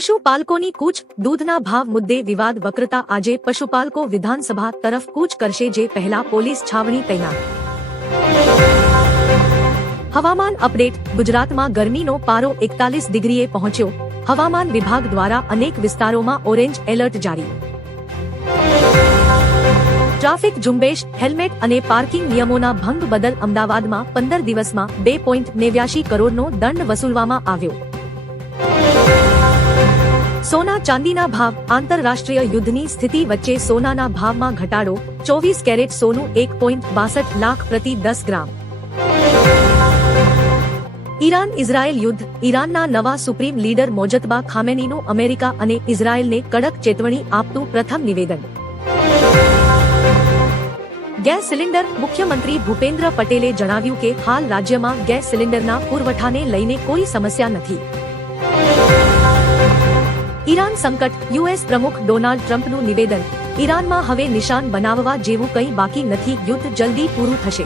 પશુપાલકોની કૂચ, દૂધના ભાવ મુદ્દે વિવાદ વકરતા આજે પશુપાલકો વિધાનસભા તરફ કૂચ કરશે, જે પહેલા પોલીસ છાવણી તૈનાત. હવામાન અપડેટ. ગુજરાતમાં ગરમીનો પારો 41 ડિગ્રીએ પહોંચ્યો. હવામાન વિભાગ દ્વારા અનેક વિસ્તારોમાં ઓરેન્જ એલર્ટ જારી. ટ્રાફિક ઝુંબેશ. હેલ્મેટ અને પાર્કિંગ નિયમોના ભંગ બદલ અમદાવાદમાં 15 દિવસમાં 2.89 કરોડનો દંડ વસૂલવામાં આવ્યો. સોના ચાંદીના ભાવ. આંતરરાષ્ટ્રીય યુદ્ધની સ્થિતિ વચ્ચે સોનાના ભાવમાં ઘટાડો. 24 કેરેટ સોનું 1.62 લાખ પ્રતિ 10 ગ્રામ. ઈરાન ઇઝરાયેલ યુદ્ધ. ઈરાનના નવા સુપ્રીમ લીડર મોજતબા ખામેનીનું અમેરિકા અને ઇઝરાયેલને કડક ચેતવણી આપતું પ્રથમ નિવેદન. Gas cylinder. મુખ્યમંત્રી ભૂપેન્દ્ર પટેલે જણાવ્યું કે હાલ રાજ્યમાં ગેસ સિલિન્ડરના પુરવઠાને લઈને કોઈ સમસ્યા નથી. ઈરાન સંકટ. યુએસ પ્રમુખ ડોનાલ્ડ ટ્રમ્પનું નિવેદન. ઈરાનમાં હવે નિશાન બનાવવા જેવું કંઈ બાકી નથી, યુદ્ધ જલ્દી પૂરું થશે.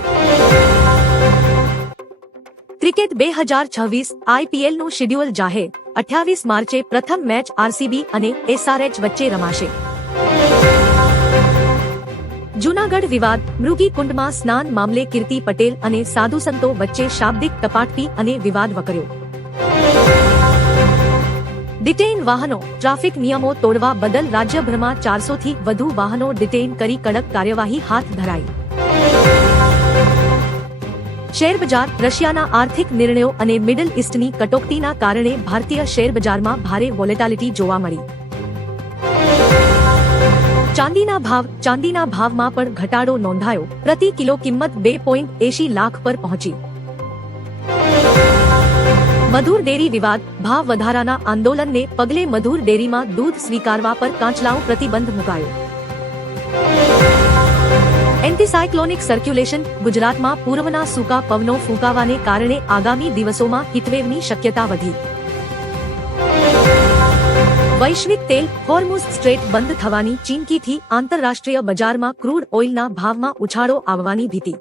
ક્રિકેટ. 2026 આઈપીએલનું શિડ્યુઅલ જાહેર. 28 માર્ચે પ્રથમ મેચ આરસીબી અને એસઆરએચ વચ્ચે રમાશે. જૂનાગઢ વિવાદ. મૃગી કુંડમાં સ્નાન મામલે કીર્તિ પટેલ અને સાધુ સંતો વચ્ચે શાબ્દિક ટપાટપી અને વિવાદ વકર્યો. ડિટેઇન વાહનો. ટ્રાફિક નિયમો તોડવા બદલ રાજ્યભરમાં 400 થી વધુ વાહનો ડિટેઇન કરી કડક કાર્યવાહી હાથ ધરાઈ. શેરબજાર. રશિયાના આર્થિક નિર્ણયો અને મિડલ ઇસ્ટની કટોકટીના કારણે ભારતીય શેરબજારમાં ભારે વોલેટાલિટી જોવા મળી. ચાંદીના ભાવ. ચાંદીના ભાવમાં પણ ઘટાડો નોંધાયો. પ્રતિ કિલો કિંમત 2.80 લાખ પર પહોંચી. મધુર ડેરી વિવાદ. ભાવ વધારાના આંદોલનને પગલે મધુર ડેરીમાં દૂધ સ્વીકારવા પર કાંચલાઓ પ્રતિબંધ મુકાયો. Anticyclonic circulation. ગુજરાતમાં પૂર્વના સૂકા પવનો ફૂંકાવાને કારણે આગામી દિવસોમાં હીટવેવની શક્યતા વધી. વૈશ્વિક તેલ. હોર્મુઝ સ્ટ્રેટ બંધ થવાની ચીમકીથી આંતરરાષ્ટ્રીય બજારમાં ક્રૂડ ઓઇલના ભાવમાં ઉછાળો આવવાની ભીતિ.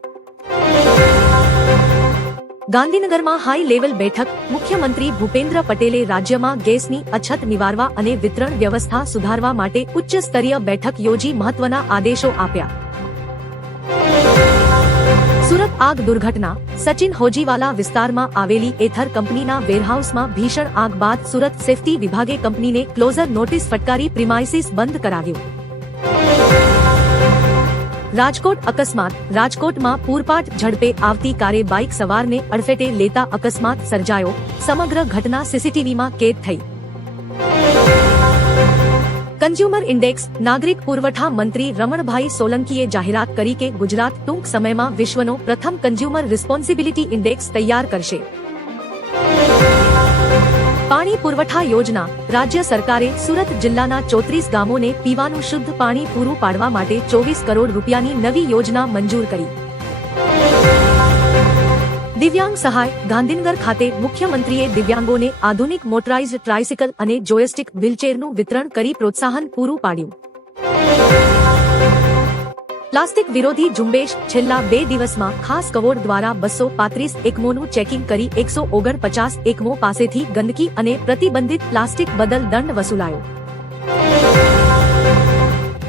ગાંધીનગરમાં હાઈ લેવલ બેઠક. મુખ્યમંત્રી ભૂપેન્દ્ર પટેલે રાજ્યમાં ગેસની અછત નિવારવા અને વિતરણ વ્યવસ્થા સુધારવા માટે ઉચ્ચ સ્તરીય બેઠક યોજી મહત્વના આદેશો આપ્યા. સુરત આગ દુર્ઘટના. સચિન હોજીવાલા વિસ્તારમાં આવેલી એથર કંપનીના વેરહાઉસમાં ભીષણ આગ બાદ સુરત સેફટી વિભાગે કંપનીને ક્લોઝર નોટિસ ફટકારી પ્રિમાઇસીસ બંધ કરાવ્યું. રાજકોટ અકસ્માત. રાજકોટમાં પૂરપાટ ઝડપે આવતી કારે બાઇક સવારને અડફેટે લેતા અકસ્માત સર્જાયો. સમગ્ર ઘટના સીસીટીવીમાં કેદ થઈ. Consumer index. નાગરિક પુરવઠા મંત્રી રમણભાઈ સોલંકીએ જાહેરાત કરી કે ગુજરાત ટૂંક સમયમાં વિશ્વનો પ્રથમ કન્ઝ્યુમર રિસ્પોન્સિબિલિટી ઇન્ડેક્સ તૈયાર કરશે. પાણી પુરવઠા યોજના. રાજ્ય સરકારે સુરત જિલ્લાના 34 ગામોને પીવાનું શુદ્ધ પાણી પૂરું પાડવા માટે 24 કરોડ રૂપિયાની નવી યોજના મંજૂર કરી. દિવ્યાંગ સહાય. ગાંધીનગર ખાતે મુખ્યમંત્રીએ દિવ્યાંગોને આધુનિક મોટરાઇઝ્ડ ટ્રાયસિકલ અને જોયસ્ટિક વ્હીલચેરનું વિતરણ કરી પ્રોત્સાહન પૂરું પાડ્યું. પ્લાસ્ટિક વિરોધી ઝુંબેશ. છેલ્લા 2 દિવસમાં ખાસ કવોડ દ્વારા 235 એકમોનું ચેકિંગ કરી 149 એકમો પાસેથી ગંદકી અને પ્રતિબંધિત પ્લાસ્ટિક બદલ દંડ વસૂલાયો.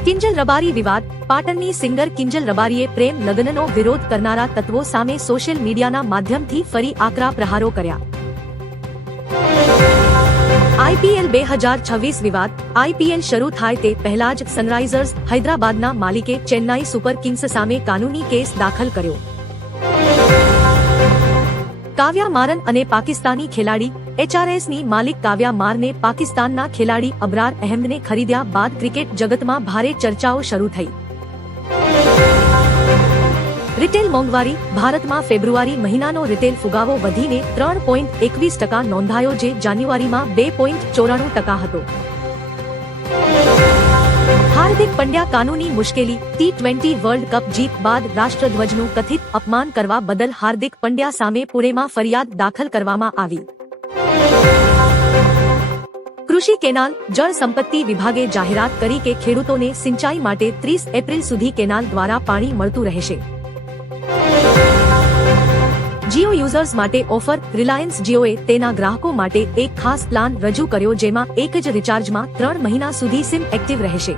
કિંજલ રબારી વિવાદ. પાટણની સિંગર કિંજલ રબારીએ પ્રેમ લગ્નનો વિરોધ કરનારા તત્વો સામે સોશિયલ મીડિયાના માધ્યમથી ફરી આકરા પ્રહારો કર્યા. આઈપીએલ 2026 વિવાદ. આઈપીએલ શરૂ થાય તે પહેલા જ સનરાઇઝર્સ હૈદરાબાદના માલિકે ચેન્નાઈ સુપર કિંગ્સ સામે કાનૂની કેસ દાખલ કર્યો. કાવ્યા મારન અને પાકિસ્તાની ખેલાડી. એચઆરએસની માલિક કાવ્યા મારને પાકિસ્તાનના ખેલાડી અબરાર અહેમદને ખરીદ્યા બાદ ક્રિકેટ જગતમાં ભારે ચર્ચાઓ શરૂ થઈ. રિટેલ મોંઘવારી. ભારતમાં ફેબ્રુઆરી મહિનાનો રિટેલ ફુગાવો વધીને 3.21% નોંધાયો, જે જાન્યુઆરીમાં 2.94% હતો. હાર્દિક પંડ્યા કાનૂની મુશ્કેલી. T20 વર્લ્ડ કપ જીત બાદ રાષ્ટ્રધ્વજનું કથિત અપમાન કરવા બદલ હાર્દિક પંડ્યા સામે પુણેમાં ફરિયાદ દાખલ કરવામાં આવી. કૃષિ કેનાલ. જળ સંપત્તિ વિભાગે જાહેરાત કરી કે ખેડૂતોને સિંચાઈ માટે 30 એપ્રિલ સુધી કેનાલ દ્વારા પાણી મળતું રહેશે. જીઓ યુઝર્સ માટે ઓફર. રિલાયન્સ જીઓએ તેના ગ્રાહકો માટે એક ખાસ પ્લાન રજૂ કર્યો જેમાં એક જ રિચાર્જમાં 3 મહિના સુધી સિમ એક્ટિવ રહેશે.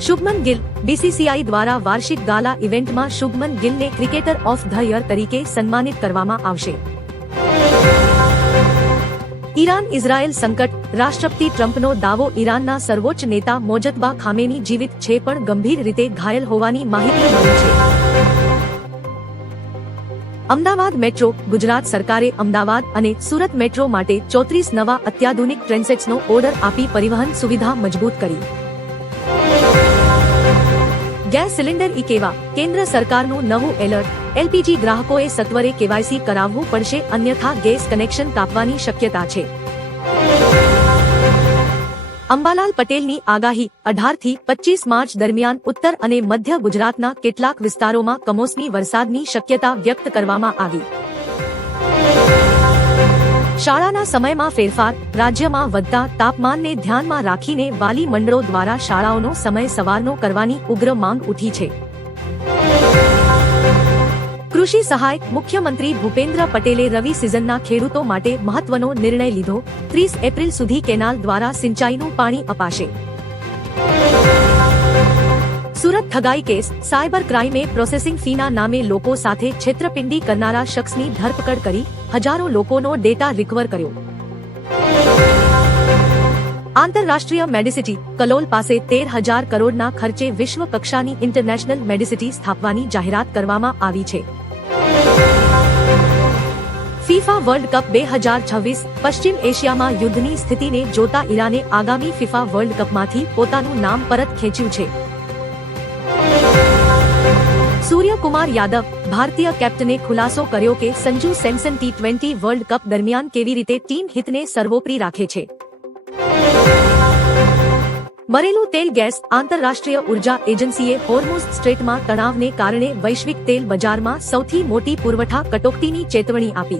શુભમન ગિલ. બીસીસીઆઈ દ્વારા વાર્ષિક ગાલા ઇવેન્ટમાં શુભમન ગિલને ક્રિકેટર ઓફ ધ યર તરીકે સન્માનિત કરવામાં આવશે. ઈરાન ઇઝરાયેલ સંકટ. રાષ્ટ્રપતિ ટ્રમ્પનો દાવો. ઈરાનના સર્વોચ્ચ નેતા મોજતબા ખામેની જીવિત છે પણ ગંભીર રીતે ઘાયલ હોવાની માહિતી મળી છે. અમદાવાદ મેટ્રો. ગુજરાત સરકારે અમદાવાદ અને સુરત મેટ્રો માટે 34 નવા અત્યાધુનિક ટ્રેનસેટ્સનો ઓર્ડર આપી પરિવહન સુવિધા મજબૂત કરી. ગેસ સિલિન્ડર ઈ-કેવા. કેન્દ્ર સરકારનું નવું એલર્ટ. એલપીજી ગ્રાહકોએ સત્વરે કેવાયસી કરાવવું પડશે અન્યથા ગેસ કનેક્શન કાપવાની શક્યતા છે. અંબાલાલ પટેલની આગાહી. 18 થી 25 માર્ચ દરમિયાન ઉત્તર અને મધ્ય ગુજરાતના કેટલાક વિસ્તારોમાં કમોસમી વરસાદની શક્યતા વ્યક્ત કરવામાં આવી. શાળાના સમયમાં ફેરફાર. રાજ્યમાં વધતા તાપમાનને ધ્યાનમાં રાખીને વાલી મંડળો દ્વારા શાળાઓનો સમય સવારનો કરવાની ઉગ્ર માંગ ઉઠી છે. કૃષિ સહાય. મુખ્યમંત્રી ભૂપેન્દ્ર પટેલે રવિ સિઝનના ખેડૂતો માટે મહત્વનો નિર્ણય લીધો. 30 એપ્રિલ સુધી કેનાલ દ્વારા સિંચાઈનું પાણી અપાશે. સુરત ઠગાઈ કેસ. સાયબર ક્રાઇમે પ્રોસેસિંગ ફીના નામે લોકો સાથે છેતરપિંડી કરનારા શખ્સની ધરપકડ કરી હજારો લોકોનો ડેટા રિકવર કર્યો. આંતરરાષ્ટ્રીય મેડિસિટી. કલોલ પાસે 13,000 કરોડના ખર્ચે વિશ્વ કક્ષાની ઇન્ટરનેશનલ મેડિસિટી સ્થાપવાની જાહેરાત કરવામાં આવી છે. FIFA world cup 2026. પશ્ચિમ એશિયામાં યુદ્ધની સ્થિતિને જોતા ઈરાને આગામી ફીફા વર્લ્ડ કપમાંથી પોતાનું નામ પરત ખેંચ્યું છે. સૂર્યકુમાર યાદવ. ભારતીય કેપ્ટને ખુલાસો કર્યો કે Sanju Samson T20 world cup દરમિયાન કેવી રીતે ટીમ હિતને સર્વોપરી રાખે છે. મરેલું તેલ ગેસ. આંતરરાષ્ટ્રીય ઉર્જા એજન્સીએ હોર્મુઝ સ્ટ્રેટમાં તણાવને કારણે વૈશ્વિક તેલ બજારમાં સૌથી મોટી પુરવઠા કટોકટીની ચેતવણી આપી.